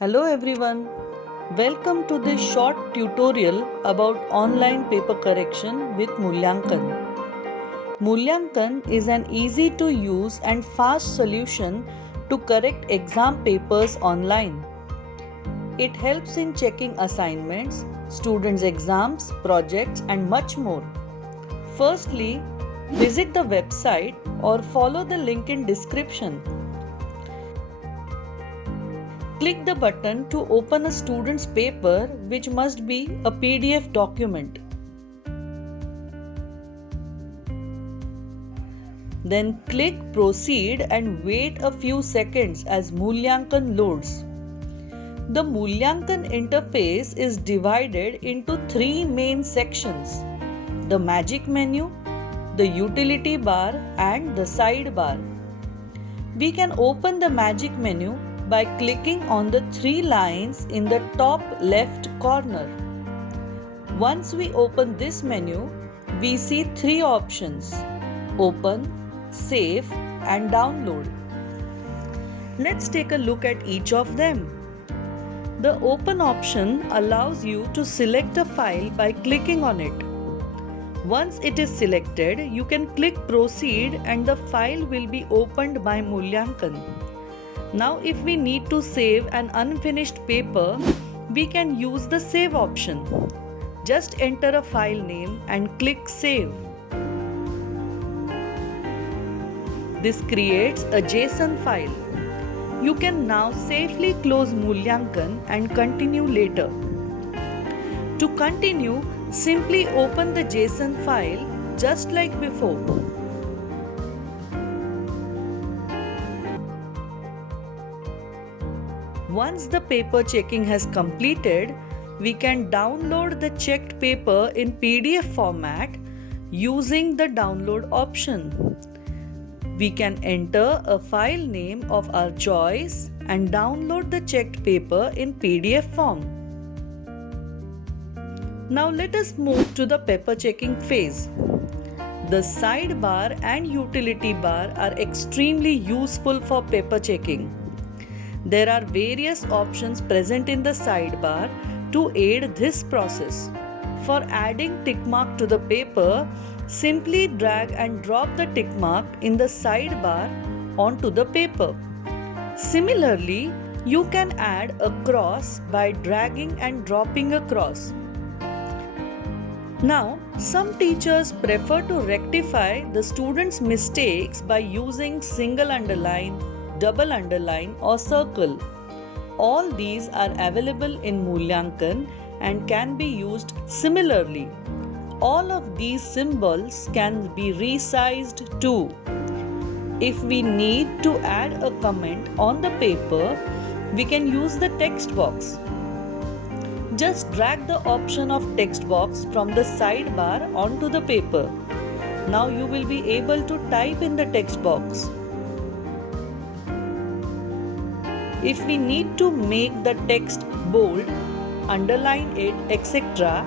Hello everyone, welcome to this short tutorial about online paper correction with Mulyankan. Mulyankan is an easy to use and fast solution to correct exam papers online. It helps in checking assignments, students' exams, projects and much more. Firstly, visit the website or follow the link in description. Click the button to open a student's paper, which must be a PDF document. Then click Proceed and wait a few seconds as Mulyankan loads. The Mulyankan interface is divided into three main sections: the magic menu, the utility bar and the sidebar. We can open the magic menu by clicking on the three lines in the top left corner. Once we open this menu, we see three options: Open, Save and Download. Let's take a look at each of them. The Open option allows you to select a file by clicking on it. Once it is selected, you can click Proceed and the file will be opened by Mulyankan. Now if we need to save an unfinished paper, we can use the Save option. Just enter a file name and click Save. This creates a JSON file. You can now safely close Mulyankan and continue later. To continue, simply open the JSON file just like before. Once the paper checking has completed, we can download the checked paper in PDF format using the download option. We can enter a file name of our choice and download the checked paper in PDF form. Now let us move to the paper checking phase. The sidebar and utility bar are extremely useful for paper checking. There are various options present in the sidebar to aid this process. For adding tick mark to the paper, simply drag and drop the tick mark in the sidebar onto the paper. Similarly, you can add a cross by dragging and dropping a cross. Now, some teachers prefer to rectify the students' mistakes by using single underline, double underline or circle. All these are available in Mulyankan and can be used similarly. All of these symbols can be resized too. If we need to add a comment on the paper, we can use the text box. Just drag the option of text box from the sidebar onto the paper. Now you will be able to type in the text box. If we need to make the text bold, underline it, etc.,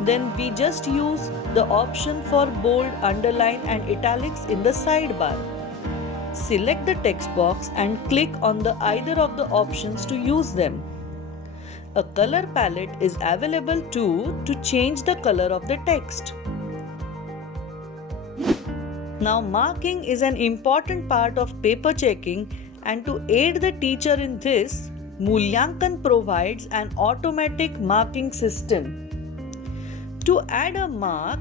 then we just use the option for bold, underline and italics in the sidebar. Select the text box and click on the either of the options to use them. A color palette is available too to change the color of the text. Now marking is an important part of paper checking, and to aid the teacher in this, Mulyankan provides an automatic marking system. To add a mark,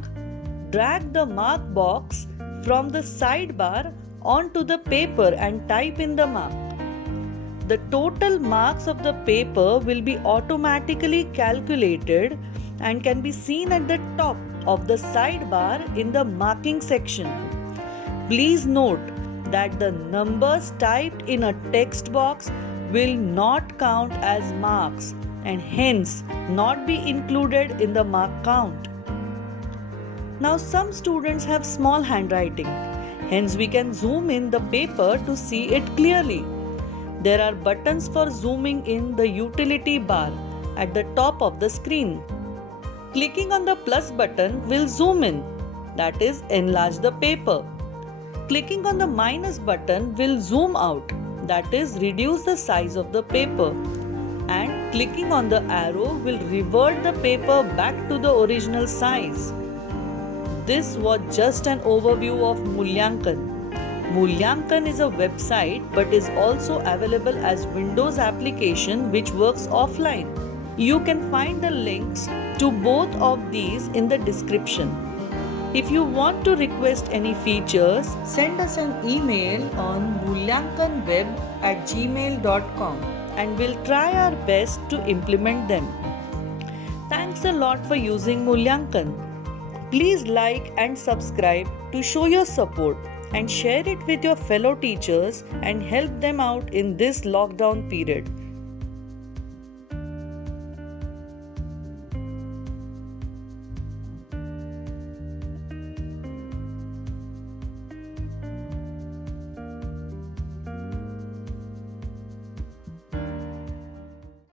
drag the mark box from the sidebar onto the paper and type in the mark. The total marks of the paper will be automatically calculated and can be seen at the top of the sidebar in the marking section. Please note that the numbers typed in a text box will not count as marks and hence not be included in the mark count. Now some students have small handwriting, hence we can zoom in the paper to see it clearly. There are buttons for zooming in the utility bar at the top of the screen. Clicking on the plus button will zoom in, that is, enlarge the paper. Clicking on the minus button will zoom out, that is, reduce the size of the paper. and clicking on the arrow will revert the paper back to the original size. This was just an overview of Moolyankan. Moolyankan is a website but is also available as Windows application which works offline. You can find the links to both of these in the description. If you want to request any features, send us an email on moolyankanweb@gmail.com and we'll try our best to implement them. Thanks a lot for using Moolyankan. Please like and subscribe to show your support and share it with your fellow teachers and help them out in this lockdown period.